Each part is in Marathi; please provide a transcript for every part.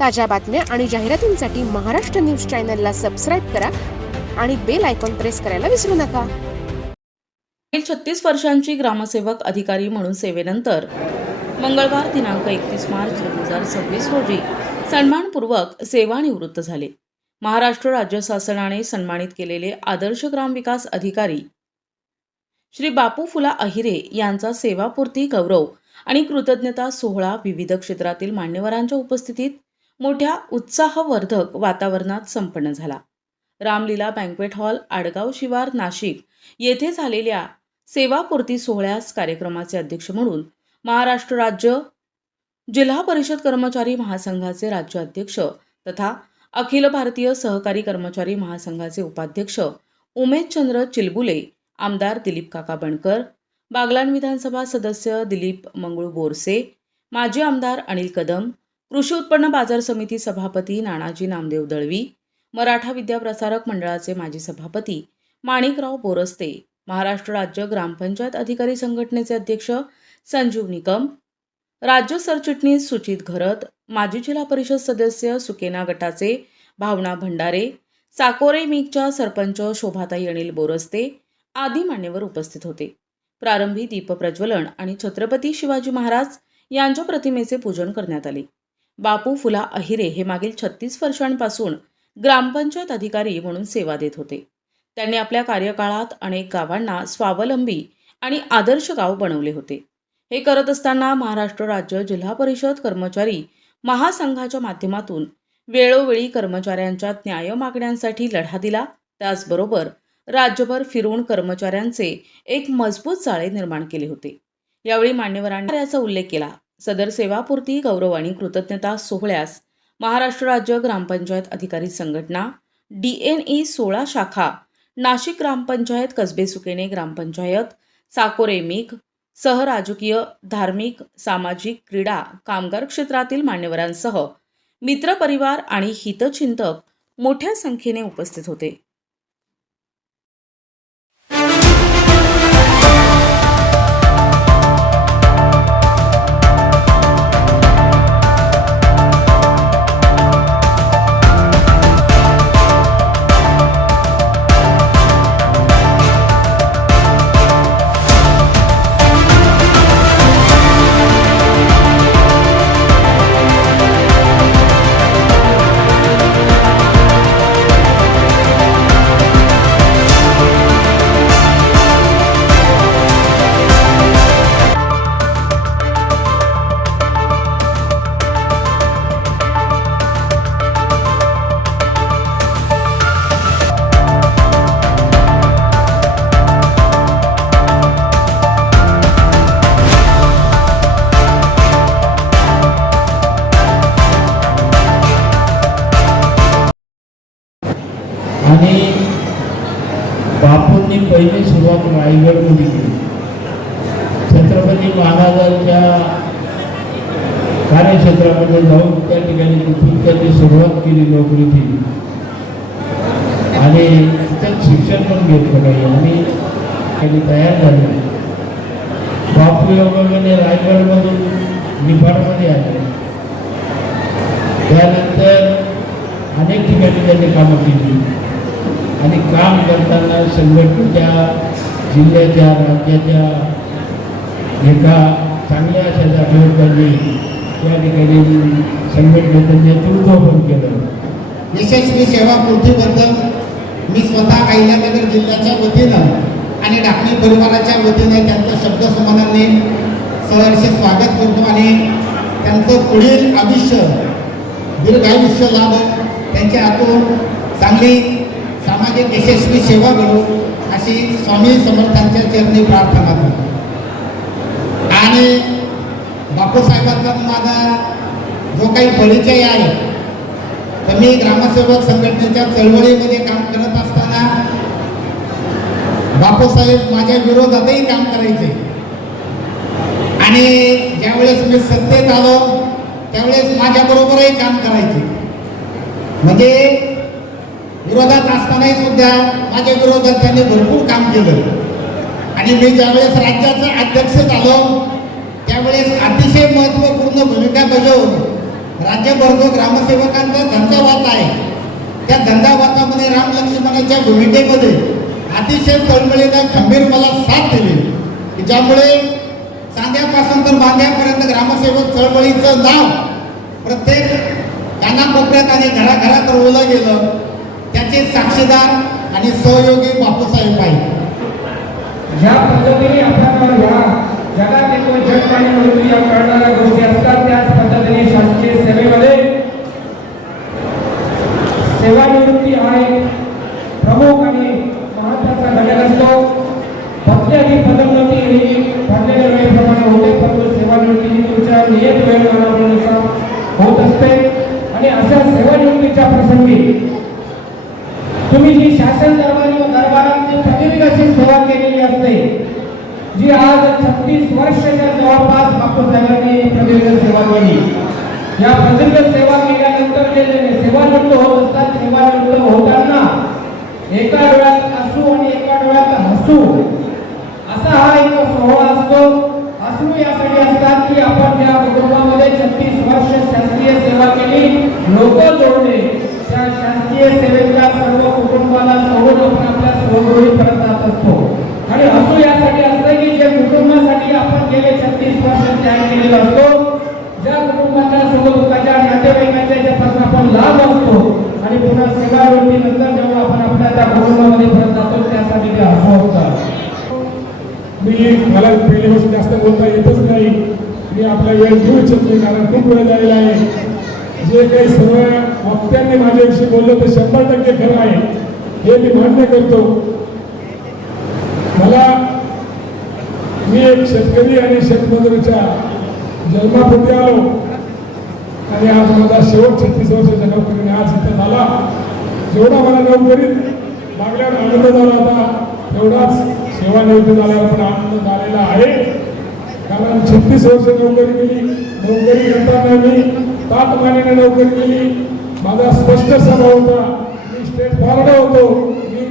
ताज्या बातम्या आणि जाहिरातींसाठी महाराष्ट्र न्यूज चॅनलला सबस्क्राईब करा आणि बेल आयकॉन प्रेस करायला विसरू नका. 36 वर्षांची ग्रामसेवक अधिकारी म्हणून सेवेनंतर मंगळवार दिनांक 31 मार्च 2026 रोजी सन्मानपूर्वक सेवानिवृत्त झाले. महाराष्ट्र राज्य शासनाने सन्मानित केलेले आदर्श ग्रामविकास अधिकारी श्री बापू फुला अहिरे यांचा सेवापूर्ती गौरव आणि कृतज्ञता सोहळा विविध क्षेत्रातील मान्यवरांच्या उपस्थितीत मोठ्या उत्साहवर्धक वातावरणात संपन्न झाला. रामलीला बँक्वेट हॉल, आडगाव शिवार, नाशिक येथे झालेल्या सेवापूर्ती सोहळ्यास कार्यक्रमाचे अध्यक्ष म्हणून महाराष्ट्र राज्य जिल्हा परिषद कर्मचारी महासंघाचे राज्य अध्यक्ष तथा अखिल भारतीय सहकारी कर्मचारी महासंघाचे उपाध्यक्ष उमेशचंद्र चिलबुले, आमदार दिलीप काका बनकर, बागलाण विधानसभा सदस्य दिलीप मंगळू बोरसे, माजी आमदार अनिल कदम, कृषी उत्पन्न बाजार समिती सभापती नानाजी नामदेव दळवी, मराठा विद्याप्रसारक मंडळाचे माजी सभापती माणिकराव बोरस्ते, महाराष्ट्र राज्य ग्रामपंचायत अधिकारी संघटनेचे अध्यक्ष संजीव निकम, राज्य सरचिटणीस सुचित घरत, माजी जिल्हा परिषद सदस्य सुकेना गटाचे भावना भंडारे, साकोरे मिकच्या सरपंच शोभाताई अनिल बोरस्ते आदी मान्यवर उपस्थित होते. प्रारंभी दीपप्रज्वलन आणि छत्रपती शिवाजी महाराज यांच्या प्रतिमेचे पूजन करण्यात आले. बापू फुला अहिरे हे मागील 36 वर्षांपासून ग्रामपंचायत अधिकारी म्हणून सेवा देत होते. त्यांनी आपल्या कार्यकाळात अनेक गावांना स्वावलंबी आणि आदर्श गाव बनवले होते. हे करत असताना महाराष्ट्र राज्य जिल्हा परिषद कर्मचारी महासंघाच्या माध्यमातून वेळोवेळी कर्मचाऱ्यांच्या न्याय मागण्यांसाठी लढा दिला. त्याचबरोबर राज्यभर फिरून कर्मचाऱ्यांचे एक मजबूत जाळे निर्माण केले होते. यावेळी मान्यवरांनी याचा उल्लेख केला. सदर सेवापूर्ती गौरव आणि कृतज्ञता सोहळ्यास महाराष्ट्र राज्य ग्रामपंचायत अधिकारी संघटना, DNE 16 शाखा, नाशिक ग्रामपंचायत, कसबे सुकेने ग्रामपंचायत, साकोरे मिक सह राजकीय, धार्मिक, सामाजिक, क्रीडा, कामगार क्षेत्रातील मान्यवरांसह मित्रपरिवार आणि हितचिंतक मोठ्या संख्येने उपस्थित होते. आणि बापूंनी पहिली सुरुवात रायगडमध्ये केली. छत्रपती महाराजांच्या कार्यक्षेत्रामध्ये जाऊन त्या ठिकाणी तिथून त्यांनी सुरुवात केली नोकरीची आणि तिथं शिक्षण पण घेतलं काही आणि त्यांनी तयार झाले. बापू योगाने रायगडमधून निफाडमध्ये आले. त्यानंतर अनेक ठिकाणी त्यांनी कामं केली आणि काम करताना संघटनेच्या, जिल्ह्याच्या, राज्याच्या एका चांगल्या अशा जागेवर त्यांनी त्या ठिकाणी संघटनेचं नेतृत्व पण केलं. यशस्वी सेवापूर्तीबद्दल मी स्वतः अहिल्यानगर जिल्ह्याच्या वतीनं आणि डाकणी परिवाराच्या वतीने त्यांचं शब्दसमानाने सहर्ष स्वागत करतो आणि त्यांचं पुढील आयुष्य दीर्घायुष्य लाभो, त्यांच्या हातून चांगली सामाजिक यशस्वी सेवा घडो अशी स्वामी समर्थांच्या चरणी प्रार्थना करतो. आणि बापूसाहेबांचा माझा जो काही परिचय आहे तर मी ग्रामसेवक संघटनेच्या चळवळीमध्ये काम करत असताना बापूसाहेब माझ्या विरोधातही काम करायचे आणि ज्यावेळेस मी सत्तेत आलो त्यावेळेस माझ्याबरोबरही काम करायचे. म्हणजे विरोधात असतानाही सुद्धा माझ्या विरोधात त्यांनी भरपूर काम केलं आणि मी ज्यावेळेस राज्याचा अध्यक्ष झालो त्यावेळेस अतिशय महत्त्वपूर्ण भूमिका बजावून राज्यभर जो ग्रामसेवकांचा झंझावात आहे, त्या झंझावातामध्ये राम लक्ष्मणाच्या भूमिकेमध्ये अतिशय तळमळीने खंबीर मला साथ दिली, की ज्यामुळे चांद्यापासून तर बांध्यापर्यंत ग्रामसेवक चळवळीचं नाव प्रत्येक कानाकोपऱ्यात आणि घराघरात रोवलं गेलं. त्याचे साक्षीदार आणि सहयोगी बापूसाहेब आहे. ज्या पद्धतीने आपल्याला या जगात एक जगमान्य म्हणून या करणाऱ्या गोष्टी असतात, त्याच पद्धतीने शासकीय सेवेमध्ये सेवानिवृत्ती हा एक प्रमुख आणि महत्त्वाचा घटक असतो. पदवी पदोन्नती ही ठरलेल्या वेळेप्रमाणे होते, परंतु सेवानिवृत्ती ही तुमच्या नियत वेळेनुसार होत असते. आणि अशा सेवानिवृत्तीच्या प्रसंगी तुम्ही जी शासन दरबारांची प्रतिविधाची सेवा केलेली असते, जी आज 36 वर्षाच्या जवळपास बापूसाहेबांनी प्रदीर्घ सेवा केली. या प्रदीर्घ सेवा केल्यानंतर जे सेवानिवृत्त होत असतात, सेवानिवृत्त होताना एका डोळ्यात असू आणि एका डोळ्यात हसू असा हा एक सोहळा असतो. हसू यासाठी असतात की आपण ज्या कुटुंबामध्ये 36 वर्ष शासकीय सेवा केली, लोक जोडले, त्या शासकीय सेवेच्या सर्व कुटुंबाला सोडून आपण आपल्या स्वगृही परत जात असतो. आणि हसू यासाठी असतं की जे कुटुंबासाठी आपण गेले 36 वर्ष त्याग केलेला असतो, ज्या कुटुंबाच्या सुखदुःखाच्या नातेवाईकांच्या ज्यापासून आपण लाभ असतो, आणि पुन्हा सेवानिवृत्तीनंतर जेव्हा आपण आपल्या त्या कुटुंबामध्ये परत जातो, त्यासाठी ते हसू असतात. मला पहिल्यापासून जास्त बोलता येतच नाही. मी आपला वेळ घेऊ इच्छित नाही, कारण खूप वेळ झालेला आहे. जे काही सर्व वक्त्यांनी माझ्याविषयी बोललं ते 100% खरं आहे, हे मी मान्य करतो. मी एक शेतकरी आणि शेतमजुरीच्या जन्मापोटी आलो आणि आज माझा शेवट 36 वर्षाच्या नोकरीने आज इथं झाला. जेवढा मला नोकरीत लागल्यावर आनंद झाला होता, तेवढाच सेवानिवृत्ती झाल्यावर पण आनंद झालेला आहे. कारण 36 वर्ष नोकरी केली. नोकरी करताना मी ताटमानेने नोकरी केली. माझा स्पष्ट स्वभाव होता, मी स्टेट फॉरवर्ड होतो. मी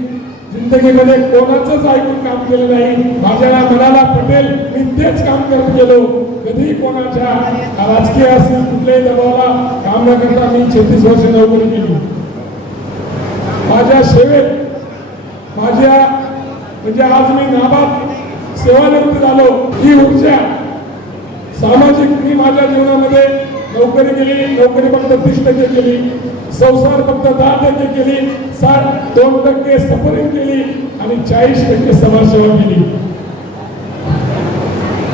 जिंदगीमध्ये कोणाचंच ऐकून काम केलं नाही. माझ्या मनाला पटेल मी तेच काम करत गेलो. कधी कोणाच्या राजकीय असेल कुठल्याही दबावाला काम न करता मी 36 वर्ष नोकरी केली. माझ्या सेवेत म्हणजे आज मी नाबाद सेवानिवृत्त झालो. ही ऊर्जा सामाजिक, मी माझ्या जीवनामध्ये नोकरी केली, नोकरी फक्त 30% केली, संसार फक्त 10% केली, 2% सफरिंग केली आणि 40% समाजसेवा केली.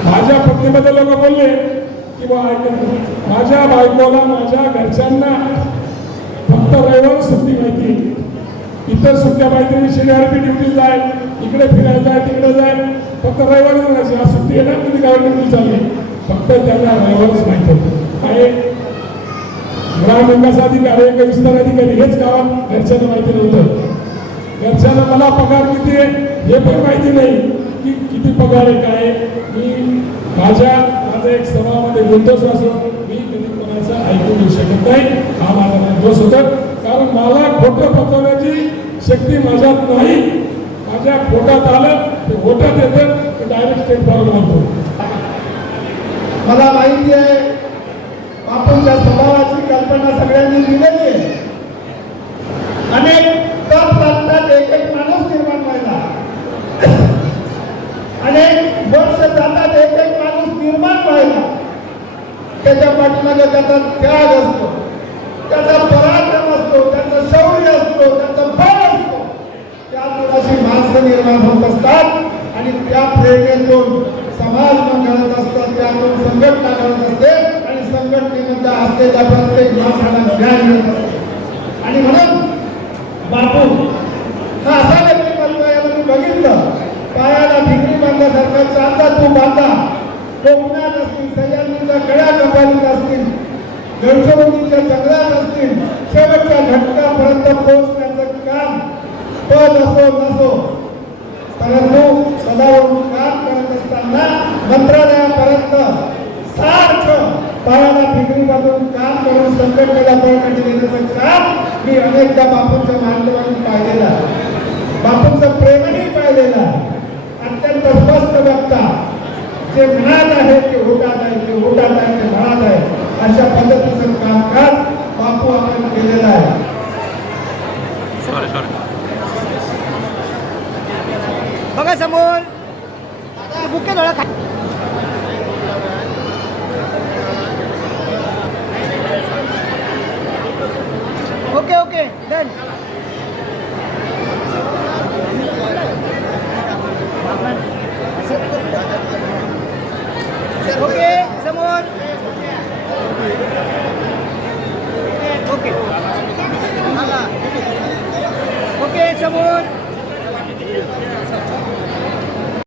माझ्या पत्नीमध्ये लोक बोलले की माझ्या बायकोला, माझ्या घरच्यांना फक्त रविवार सुट्टी माहिती, इतर सुट्ट्या माहिती नाही. शनिवारी ड्युटी जाय, इकडे फिरायला जाय, तिकडे जाय, फक्त रविवारी जायची. आज सुट्टी येणार तुम्ही गव्हर्नमेंट चालली, फक्त त्यांना रविवारच माहिती होतं. काय ग्रामविकास अधिकारी, विस्तार अधिकारी हेच गावात घरच्यांना माहिती नव्हतं. घरच्यांना मला पगार किती आहे हे पण माहिती नाही, की किती पगार आहे काय. मी माझा एक स्वभावामध्ये गुंतवून असून मी कधी कोणाचं ऐकून घेऊ शकत नाही. हा माझा दोष होता, कारण मला खोटं पचवण्याची शक्ती माझ्यात नाही. माझ्या पोटात आलं ते पोटात येतं, ते डायरेक्ट स्टेट फॉरवर्ड होतो. मला माहिती आहे बापूंच्या स्वभावाची कल्पना सगळ्यांनी दिलेली आहे. अनेक तप लागतात एक एक माणूस निर्माण व्हायला, अनेक वर्ष जातात एक एक माणूस निर्माण व्हायला. त्याच्या पाठीमागे त्याचा त्याग असतो, त्याचा पराक्रम असतो, त्याचं शौर्य असतो, त्याचं बळ असतो. त्यातून अशी माणसं निर्माण होत असतात आणि त्या प्रेरणेतून समाज घडत असतात, त्यातून संघटना घडत असते आणि संघटनेमध्ये असलेल्या प्रत्येक माणसाला ज्ञान मिळत असते. आणि म्हणून बापू हा असा व्यक्तिमत्व याला मी बघितलं. पायाला ठिकरी बांधल्यासारखा चांदा तू बांधा, कोकणात असतील, सह्याद्रीच्या कड्या कपालीत असतील, गडचिरोलीच्या जंगलात असतील, शेवटच्या घटकापर्यंत पोहोचण्याचं काम पद असो नसो, परंतु पदावरून काम करत असताना मंत्रालयापर्यंत सारखं पायाला ठिकरी बांधून काम करून संघटनेला बळकटी देण्याचं काम मी अनेकदा बापूंच्या माध्यमातून पाहिलेलं आहे. बापूंचं प्रेमही पाहिलेलं आहे. अत्यंत स्पष्ट वक्ता, जे मनात आहे ते होतात आहे, ते होतात आहे, ते मनात आहे, अशा पद्धतीचं काम कामकाज बापू आपण केलेलं आहे. बघा समोर बुके डोळा खा ओके ओके डन